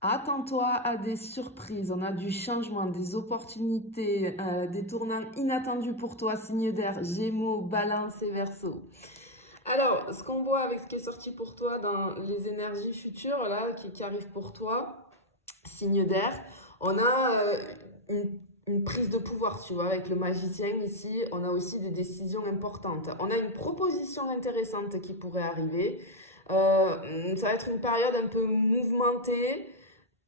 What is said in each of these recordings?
Attends-toi à des surprises, on a du changement, des opportunités, des tournants inattendus pour toi, signe d'air, Gémeaux, Balance et Verseau. Alors, ce qu'on voit avec ce qui est sorti pour toi dans les énergies futures là, qui arrivent pour toi, signe d'air, on a une prise de pouvoir, tu vois, avec le magicien ici, on a aussi des décisions importantes. On a une proposition intéressante qui pourrait arriver. Ça va être une période un peu mouvementée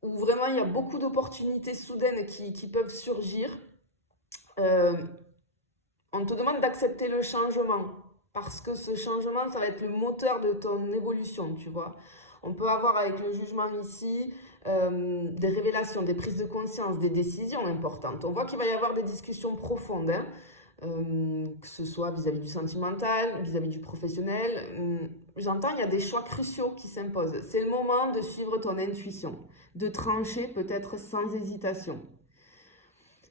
où vraiment il y a beaucoup d'opportunités soudaines qui peuvent surgir. Euh, on te demande d'accepter le changement parce que ce changement, ça va être le moteur de ton évolution, tu vois. On peut avoir avec le jugement ici des révélations, des prises de conscience, des décisions importantes. On voit qu'il va y avoir des discussions profondes, hein, que ce soit vis-à-vis du sentimental, vis-à-vis du professionnel. J'entends, il y a des choix cruciaux qui s'imposent. C'est le moment de suivre ton intuition, de trancher peut-être sans hésitation.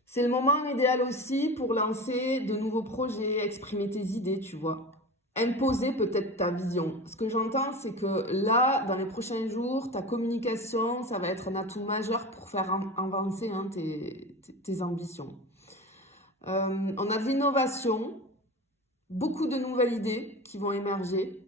C'est le moment idéal aussi pour lancer de nouveaux projets, exprimer tes idées, tu vois. Imposer peut-être ta vision. Ce que j'entends, c'est que là, dans les prochains jours, ta communication, ça va être un atout majeur pour faire avancer hein, tes ambitions. On a de l'innovation, beaucoup de nouvelles idées qui vont émerger.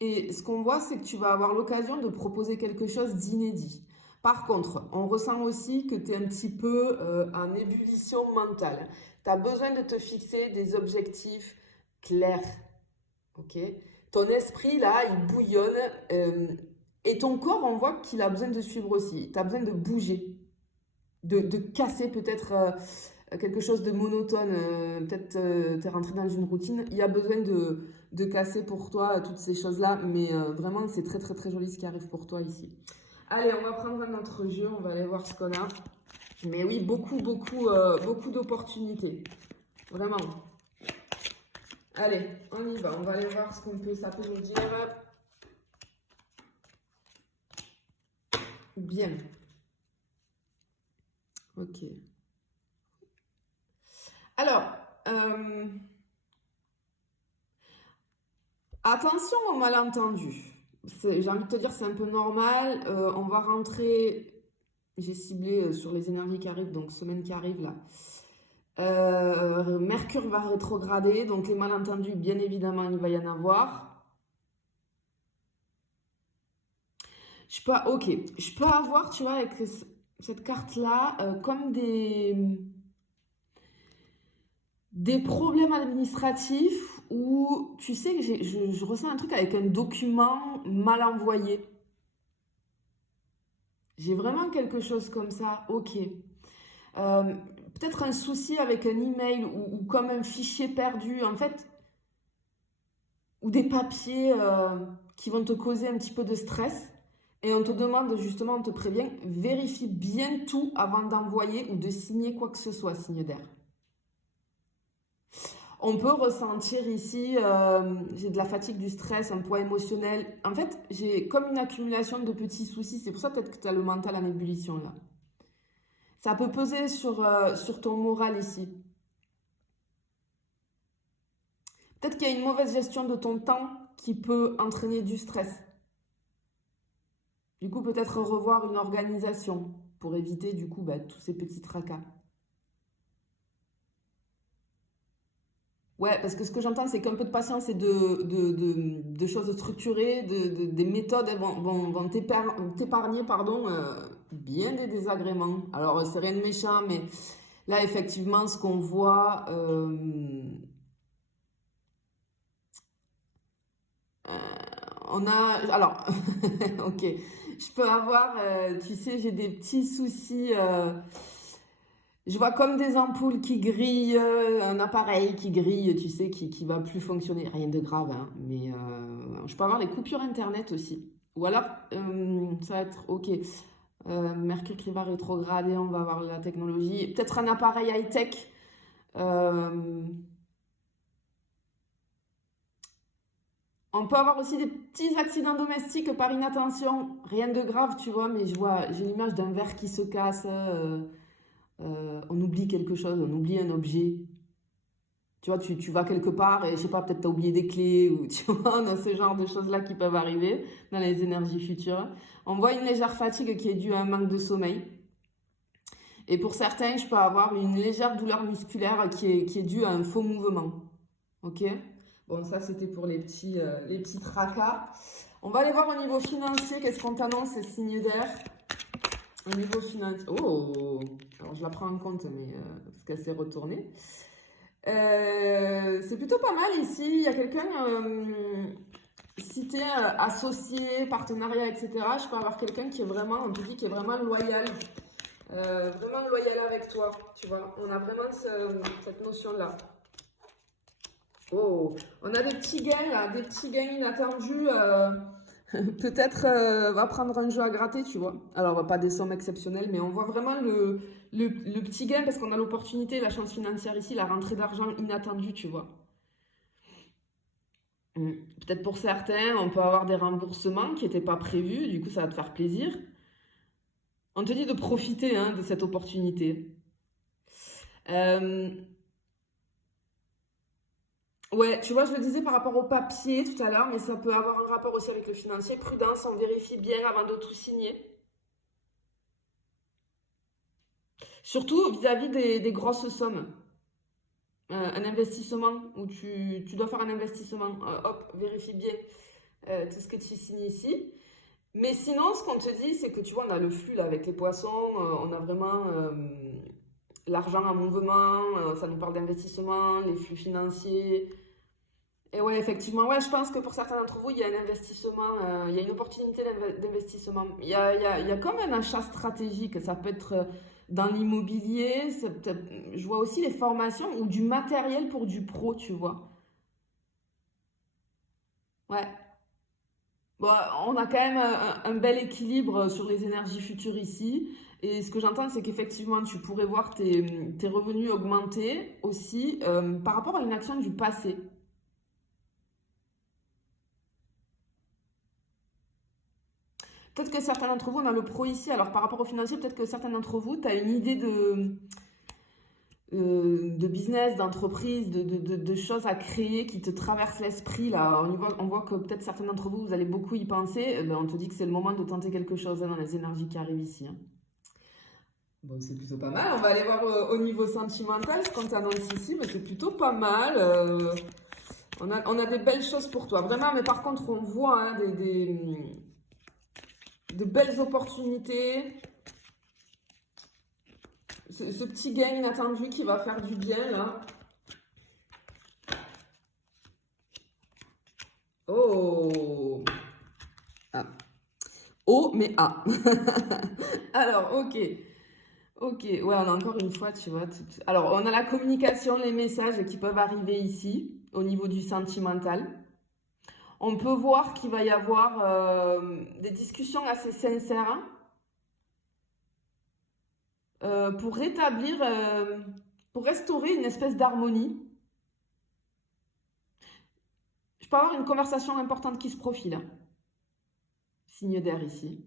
Et ce qu'on voit, c'est que tu vas avoir l'occasion de proposer quelque chose d'inédit. Par contre, on ressent aussi que tu es un petit peu en ébullition mentale. Tu as besoin de te fixer des objectifs clairs. Ok. Ton esprit, là, il bouillonne. Et ton corps, on voit qu'il a besoin de suivre aussi. Tu as besoin de bouger, de casser peut-être quelque chose de monotone. Peut-être tu es rentré dans une routine. Il y a besoin de casser pour toi toutes ces choses-là. Mais vraiment, c'est très, très, très joli ce qui arrive pour toi ici. Allez, on va prendre un autre jeu. On va aller voir ce qu'on a. Mais oui, beaucoup, beaucoup, beaucoup d'opportunités. Vraiment. Allez, on y va. On va aller voir ce qu'on peut, ça peut nous dire. Bien. Ok. Alors, attention aux malentendus. J'ai envie de te dire, c'est un peu normal. On va rentrer. J'ai ciblé sur les énergies qui arrivent, donc semaine qui arrive là. Mercure va rétrograder, donc les malentendus, bien évidemment, il va y en avoir. Ok, je peux avoir, tu vois, avec cette carte-là, comme des problèmes administratifs où, tu sais, que je ressens un truc avec un document mal envoyé. J'ai vraiment quelque chose comme ça, ok. Peut-être un souci avec un email ou comme un fichier perdu, en fait, ou des papiers qui vont te causer un petit peu de stress. Et on te demande justement, on te prévient, vérifie bien tout avant d'envoyer ou de signer quoi que ce soit, signe d'air. On peut ressentir ici, j'ai de la fatigue, du stress, un poids émotionnel. En fait, j'ai comme une accumulation de petits soucis. C'est pour ça peut-être que tu as le mental en ébullition là. Ça peut peser sur ton moral ici. Peut-être qu'il y a une mauvaise gestion de ton temps qui peut entraîner du stress. Du coup, peut-être revoir une organisation pour éviter du coup tous ces petits tracas. Ouais, parce que ce que j'entends, c'est qu'un peu de patience et de choses structurées, des méthodes vont t'épargner pardon, bien des désagréments. Alors, c'est rien de méchant, mais là, effectivement, ce qu'on voit, on a... Alors, ok, je peux avoir, tu sais, j'ai des petits soucis... je vois comme des ampoules qui grillent, un appareil qui grille, tu sais, qui va plus fonctionner. Rien de grave, hein, mais je peux avoir les coupures internet aussi. Ou alors, ça va être ok. Mercure qui va rétrograder, on va avoir la technologie. Peut-être un appareil high-tech. On peut avoir aussi des petits accidents domestiques par inattention. Rien de grave, tu vois, mais j'ai l'image d'un verre qui se casse. On oublie quelque chose, on oublie un objet. Tu vois, tu vas quelque part et je sais pas, peut-être tu as oublié des clés ou tu vois, dans ce genre de choses-là qui peuvent arriver dans les énergies futures. On voit une légère fatigue qui est due à un manque de sommeil. Et pour certains, je peux avoir une légère douleur musculaire qui est due à un faux mouvement. Ok? Bon, ça c'était pour les petits tracas. On va aller voir au niveau financier, qu'est-ce qu'on t'annonce, ces signes d'air. Au niveau financier. Oh! Alors je la prends en compte, mais parce qu'elle s'est retournée. C'est plutôt pas mal ici. Il y a quelqu'un, si tu es associé, partenariat, etc., je peux avoir quelqu'un qui est vraiment, on te dit, qui est vraiment loyal. Vraiment loyal avec toi, tu vois. On a vraiment cette notion-là. Oh, on a des petits gains, là, des petits gains inattendus. Peut-être va prendre un jeu à gratter, tu vois. Alors, pas des sommes exceptionnelles, mais on voit vraiment le petit gain parce qu'on a l'opportunité, la chance financière ici, la rentrée d'argent inattendue, tu vois. Peut-être pour certains, on peut avoir des remboursements qui n'étaient pas prévus, du coup, ça va te faire plaisir. On te dit de profiter de cette opportunité. Ouais, tu vois, je le disais par rapport au papier tout à l'heure, mais ça peut avoir un rapport aussi avec le financier. Prudence, on vérifie bien avant de tout signer. Surtout vis-à-vis des grosses sommes. Un investissement où tu dois faire un investissement. Hop, vérifie bien tout ce que tu signes ici. Mais sinon, ce qu'on te dit, c'est que tu vois, on a le flux là avec les poissons, on a vraiment l'argent en mouvement, ça nous parle d'investissement, les flux financiers. Et ouais, effectivement, ouais, je pense que pour certains d'entre vous, il y a un investissement, il y a une opportunité d'investissement. Il y a comme un achat stratégique, ça peut être dans l'immobilier, je vois aussi les formations ou du matériel pour du pro, tu vois. Ouais. Bon, on a quand même un bel équilibre sur les énergies futures ici. Et ce que j'entends, c'est qu'effectivement, tu pourrais voir tes revenus augmenter aussi par rapport à une action du passé. Peut-être que certains d'entre vous, on a le pro ici. Alors, par rapport au financier, peut-être que certains d'entre vous, tu as une idée de business, d'entreprise, de choses à créer qui te traversent l'esprit. Là, on voit que peut-être certains d'entre vous, vous allez beaucoup y penser. Ben, on te dit que c'est le moment de tenter quelque chose dans les énergies qui arrivent ici. Bon, c'est plutôt pas mal. On va aller voir au niveau sentimental ce qu'on t'annonce ici. Mais c'est plutôt pas mal. On a des belles choses pour toi. Vraiment, mais par contre, on voit de belles opportunités. Ce petit gain inattendu qui va faire du bien, là. Oh! Ah. Oh, mais ah! Alors, ok. Ok, ouais, on a encore une fois, tu vois. Alors, on a la communication, les messages qui peuvent arriver ici, au niveau du sentimental. On peut voir qu'il va y avoir des discussions assez sincères pour rétablir, pour restaurer une espèce d'harmonie. Je peux avoir une conversation importante qui se profile. Signe d'air ici.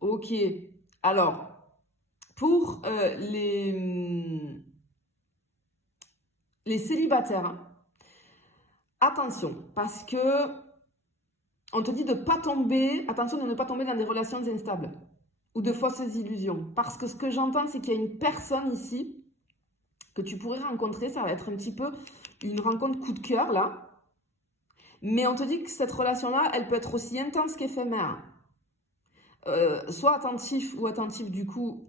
Ok. Alors, pour les célibataires, attention, parce que on te dit de pas tomber, attention de ne pas tomber dans des relations instables ou de fausses illusions. Parce que ce que j'entends, c'est qu'il y a une personne ici que tu pourrais rencontrer, ça va être un petit peu une rencontre coup de cœur là. Mais on te dit que cette relation-là, elle peut être aussi intense qu'éphémère. Sois attentif ou attentif du coup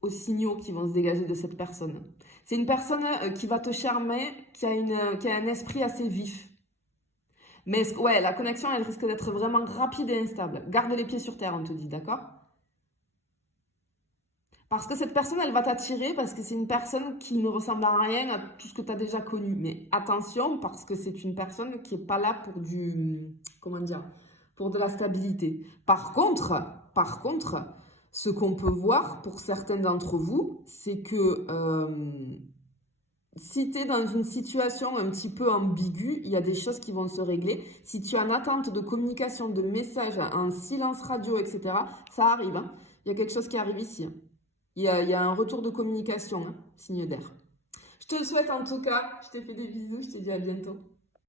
aux signaux qui vont se dégager de cette personne. C'est une personne qui va te charmer, qui a un esprit assez vif. Mais ouais, la connexion, elle risque d'être vraiment rapide et instable. Garde les pieds sur terre, on te dit, d'accord? Parce que cette personne, elle va t'attirer parce que c'est une personne qui ne ressemble à rien à tout ce que tu as déjà connu. Mais attention, parce que c'est une personne qui n'est pas là pour comment dire, pour de la stabilité. Par contre, ce qu'on peut voir pour certains d'entre vous, c'est que si tu es dans une situation un petit peu ambiguë, il y a des choses qui vont se régler. Si tu es en attente de communication, de messages, en silence radio, etc., ça arrive. Il y a quelque chose qui arrive ici. Hein. Il y a un retour de communication, hein, signe d'air. Je te le souhaite en tout cas. Je te fais des bisous. Je te dis à bientôt.